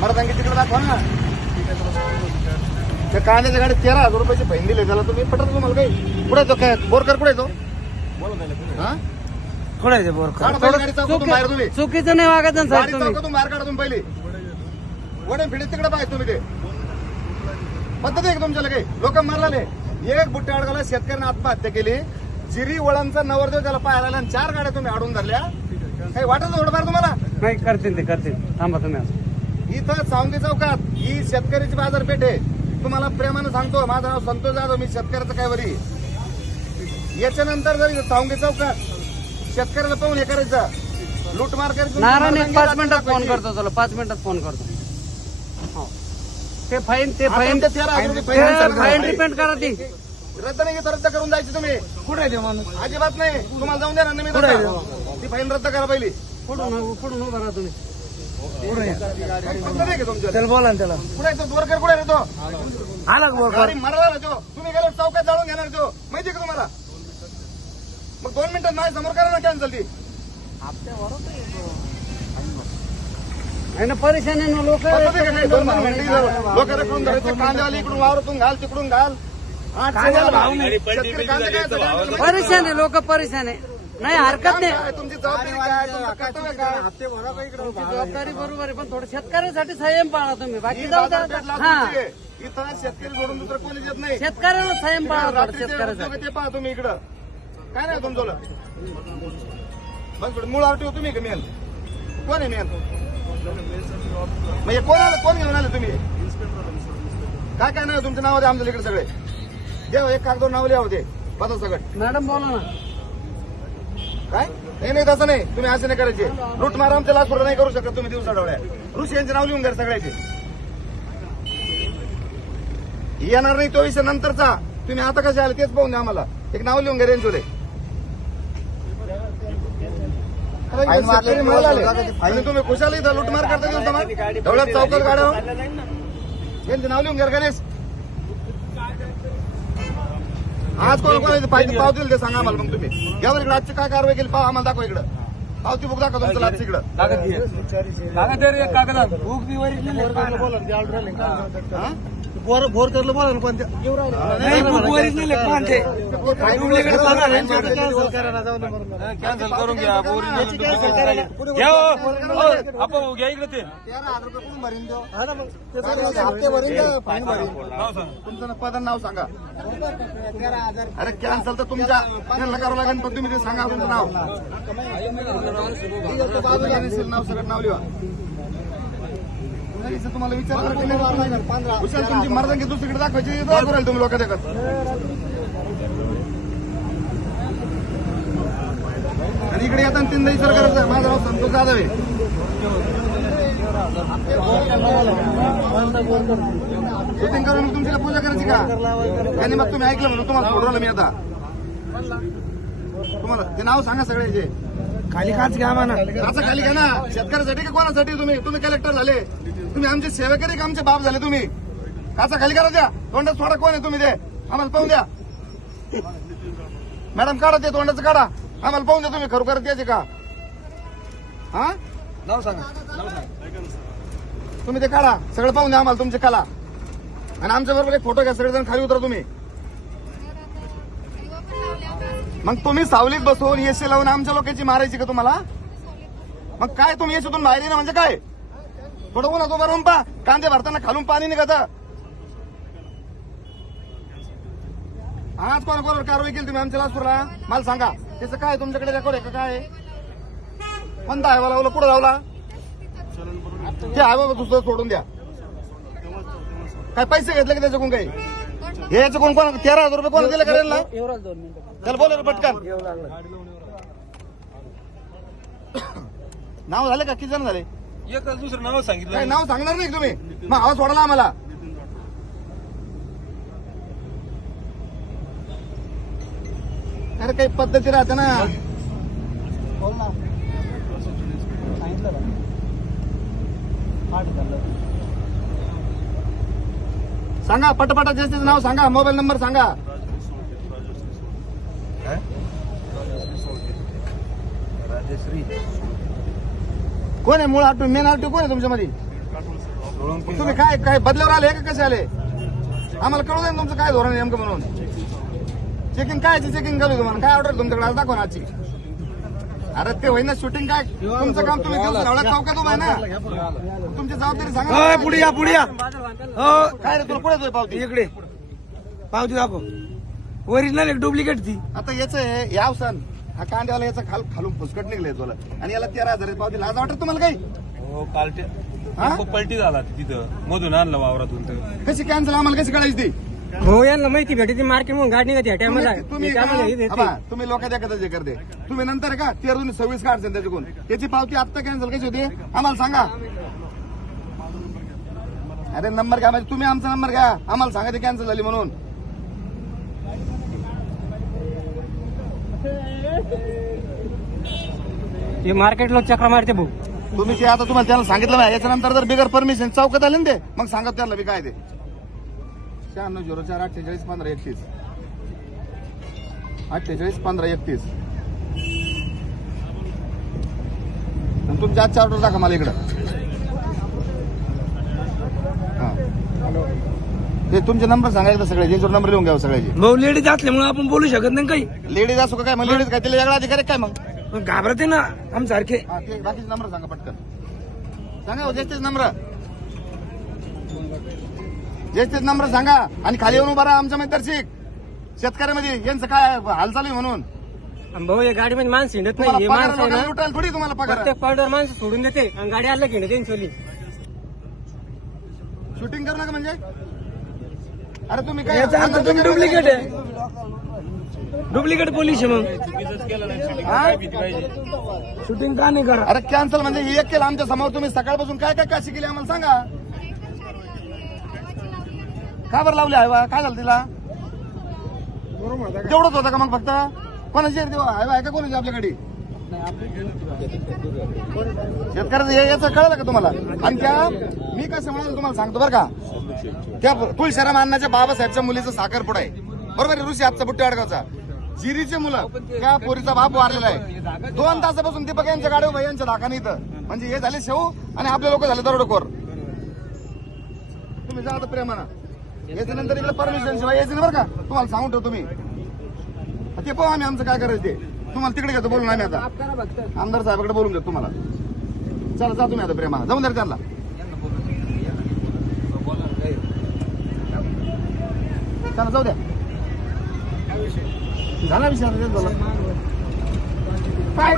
मर्दांगी तिकडे दाखवा ना. त्या कांद्याच्या गाडीत 13,000 रुपयाची फाईन दिले त्याला तुम्ही पटत तुम्हाला काही कुठे तो काय बोरकर कुठे तो हा कुठे आहे बोरकर गाडी चौकातून बाहेर तुम्ही चुकीचं नाही वागत ना गाडी साहेब तुम्ही चौकातून बाहेर काढा तुम्ही पहिली वडे फिडे तिकडे पाहिजे तुम्ही ते पद्धत आहे का तुमच्याला काही लोक मारलाले एक बुट्टे अडगावला शेतकऱ्याने आत्महत्या केली जिरी वळांचा नवरदेव त्याला पाहायला आला आणि 4 गाड्या तुम्ही अडून धरल्या काही वाटत थोडंफार तुम्हाला नाही करतील ते करतील थांबा तुम्ही असं. इथं सावंगी चौकात ही शेतकऱ्याची बाजारपेठ आहे तुम्हाला प्रेमानं सांगतो माझं नाव संतोष जाधव मी शेतकऱ्याचं काय वरी याच्यानंतर जर सावंगी चौकात शेतकऱ्याला पाहून हे करायचं लूटमार करायचं नारायण एक 5 मिनिटात फोन करतो तुला 5 मिनिटात फोन करतो हो. ते फाईन फाईन रिपेंड करा ती रद्द नाही घेत रद्द करून जायची तुम्ही कुठे आहे ते माणूस अजिबात नाही तुम्हाला जाऊन द्या ना मी ती फाईन रद्द करा पहिली कुठून उभा राहा तुम्ही पद्धत आहे का तुमच्या त्याला बोला ना त्याला कुठे आहे तो बोरकर कुठे आहे रे तो आला का बोरकर गाडी मराला ना तो तुम्ही गेलो चौकात जाळून घेणार तो माहिती का तुम्हाला मग 2 मिनिटात माझ्या समोर करा ना कॅन्सल ती आहे ना परेशान आहे ना लोक पद्धत आहे का नाही? 2 मिनिटं लोक रखडून धरायचे कांद्यावाली इकडून वावरातून घाल तिकडून घाल शेतकरी कांदे काय असं परेशान आहे लोक परेशान आहे नाही हरकत नाही काय तुमची जबाबदारी काय तुमचं कर्तव्य काय तुमची जबाबदारी बरोबर आहे पण थोडं शेतकऱ्यासाठी संयम पाळा तुम्ही बाकी जाऊ द्या हा इथं शेतकरी सोडून दुसरं कोणी येत नाही शेतकऱ्याला संयम पाळा थोडं रात्रीचे शेतकऱ्यासाठी उद्योग ते पहा तुम्ही इकडं काय नाही तुमचं बस मूळ आरटीओ तुम्ही का मेन कोण आहे मेन म्हणजे कोण घेऊन आले तुम्ही काय काय नाही तुमचं नाव होते आमच्या इकडे सगळे देव एक कागदोर नाव लिहा होते पता सगळं मॅडम बोला ना काय नाही तसं नाही तुम्ही असं नाही करायचे लूट मारा आमच्या लाख नाही करू शकत तुम्ही दिवसा डोळ्या ऋषी यांचे नाव लिहून घ्या सगळ्याचे येणार नाही तो विषय नंतरचा तुम्ही आता कसे आले तेच पाहून द्या आम्हाला एक नाव लिहून घ्या रेंजोले आणि तुम्ही खुशाल इथं लूटमार करता दिवसा ढवळ्यात चौकात गाड्या यांचे नाव लिहून घ्या गणेश आज कोणाची पाहिजे पावतील ते सांगा आम्हाला मग तुम्ही यावर इकडे आजची काय कारवाई केली पाहा आम्हाला दाखवा इकडं पावती बुक दाखवा तुमचं लाच इकडं बोरकरला बोला ना कोणत्या कॅन्सल करून घ्या घ्या इकडे ते तुमचं पद नाव सांगा अरे कॅन्सल तर तुमच्या करावं लागेल पण तुम्ही ते सांगा तुमचं नाव नाव सगळं नाव लिहा तुम्हाला विचार तुमची मर्दांगी दुसरीकडे दाखवायची दाखवाल तुम्ही लोक देखत आणि इकडे येताना 3 दही सरकार माझं नाव संतोष जाधव आहे शूटिंग करून तुमची पूजा करायची का त्यांनी मग तुम्ही ऐकलं म्हणून तुम्हाला सोडवलं मी आता तुम्हाला ते नाव सांगा सगळ्याचे खाली काच घ्या म्हणा असं खाली घ्या ना शेतकऱ्यासाठी का कोणासाठी तुम्ही कलेक्टर झाले तुम्ही आमचे सेवेकरी का आमचे बाप झाले तुम्ही काचा खाली करा द्या तोंडात सोडा कोण आहे तुम्ही ते आम्हाला पाहून द्या मॅडम काढा ते तोंडाचं काढा आम्हाला पाहून द्या तुम्ही खरोखर द्यायचे का हा नाव सांगा तुम्ही ते काढा सगळं पाहून द्या आम्हाला तुमची कला आणि आमच्या बरोबर एक फोटो घ्या सगळेजण खाली उतरा तुम्ही मग तुम्ही सावलीत बसून एसी लावून आमच्या लोकांची मारायची का तुम्हाला मग काय तुम्ही याच्यातून बाहेर येणं म्हणजे काय थोडं उन्हात उभा राहून पा कांदे भरताना खालून पाणी निघत आज कोणाकोणावर कारवाई केली तुम्ही आमच्या लासूरला मला सांगा त्याचं काय तुमच्याकडे रेकॉर्ड आहे का काय कोणता हायवा लावला कुठं लावला ते हायवा दुसरं सोडून द्या काय पैसे घेतले की त्याच्याकडून काही हे याच्याकडून कोण 13,000 रुपये कोण दिले करायला त्याला बोला पटकन नाव झाले का किती जण झाले एकच दुसरं नाव सांगितलं काय नाव सांगणार नाही तुम्ही मग आवाज सोडला आम्हाला अरे काही पद्धती राहते ना सांगा पटपटा ज्याचं नाव सांगा मोबाईल नंबर सांगा कोण आहे मूळ आरटीओ मेन आरटीओ कोण आहे तुमच्यामध्ये तुम्ही काय काय बदल्यावर आले का कसे आले आम्हाला कळू दे ना तुमचं काय धोरण आहे नेमकं म्हणून. चेकिंग काय चेकिंग करू तुम्हाला काय ऑर्डर तुमच्याकडे आज दाखवा ना आजची. अरे ते होईना शूटिंग काय तुमचं काम तुम्ही दिवस चौकात उभा आहे ना तुमची जबाबदारी सांगा. पुढे या हो काय रे तुला पुढे येतोय पावती इकडे पावती दाखव. ओरिजिनल एक डुप्लिकेट ती. आता याचं याव सण हा कांद्यावाला याचा खालून फुसकट निघले तुला आणि याला 13,000 पावती लाज वाटत तुम्हाला काही. हो काल पलटी झाला तिथं मधून आणलं वावरातून तर कशी कॅन्सल आम्हाला कशी कळायची ती. हो यांना माहिती भेटते मार्केट म्हणून गाडी निघते या टायमाला. तुम्ही लोक देखत जे करते तुम्ही नंतर का 13/26 काढसान त्याच्याकडून त्याची पावती आत्ता कॅन्सल कशी होती आम्हाला सांगा. अरे नंबर घ्या म्हणजे तुम्ही आमचा नंबर घ्या आम्हाला सांगा ती कॅन्सल झाली म्हणून. हे मार्केट लोक चक्र मारते भाऊ. तुम्ही जे आता तुम्हाला त्याला सांगितलं नाही याच्यानंतर जर बिगर परमिशन चौकात आले ना ते मग सांगत त्याला बी काय ते 9604 48 15 31 48 15 31. तुमच्या आजच्या ऑर्डर दाखवा मला इकडं. हा. ते तुमचे नंबर सांगायचं सगळे ज्यांच्यावर नंबर लिहून घ्यावं सगळ्याचे. भाऊ लेडीज असल्यामुळे आपण बोलू शकत नाही काही. लेडीज असो का काय मग लेडीज काय तिला वेगळा अधिकार आहे काय मग. पण घाबरते ना आमसारखे. हा, ते बाकीचे नंबर सांगा पटकन सांगा हो, ज्येष्ठच नंबर ज्येष्ठच नंबर सांगा आणि खाली येऊन उभा राहा आमच्या दर्शिक शेतकऱ्यामध्ये यांचं काय हाल चालू आहे म्हणून. भाऊ या गाडीमध्ये माणसं हिंडत नाही. तुम्हाला हे पगार माणसं आहे लोकांना ना लुटायला थोडी तुम्हाला पगार. प्रत्येक पॉईंटवर माणसं सोडून देते आणि गाडी आलं की हिंडते चोली. शूटिंग करू नका म्हणजे. अरे तुम्ही काय याचा अर्थ तुम्ही डुप्लिकेट आहे. डुप्लिकेट पोलीस आहे मग. शूटिंग का नाही करा. अरे कॅन्सल म्हणजे हे एक केलं आमच्या समोर तुम्ही सकाळपासून काय काय काशी केली आम्हाला सांगा. का बरं लावली आहे काय झालं तिला तेवढंच होतं का मग फक्त कोणाची आहे का कोणाची आपल्याकडे शेतकऱ्याचं याचं कळलं का तुम्हाला. आणि त्या मी कसं म्हणाल तुम्हाला सांगतो बरं का त्या तुळशीराम अण्णाच्या बाबासाहेबच्या मुलीचं साखरपुडा आहे बरोबर आहे ऋषी आजचा बुट्टी अडगावचा जिरीचे मुलं त्या पोरीचा बाप वारलेला आहे 2 तासापासून दीपक यांच्या गाडी उभा यांच्या धाकाने इथं म्हणजे हे झाले शेव आणि आपले लोक झाले दरोडेखोर. तुम्ही जा आता प्रेमानं याच्यानंतर इकडे परमिशन शिवाय यायचं नाही बरं का तुम्हाला सांगून ठेवतो तुम्ही ते पाहू आम्ही आमचं काय करायचं ते तुम्हाला तिकडे घेतो बोलून आम्ही आता आमदार साहेबाकडे बोलून घेतो तुम्हाला. चला जा तुम्ही आता प्रेमानं जाऊन द्या त्यांना. चला जाऊ द्या झाला विषय काय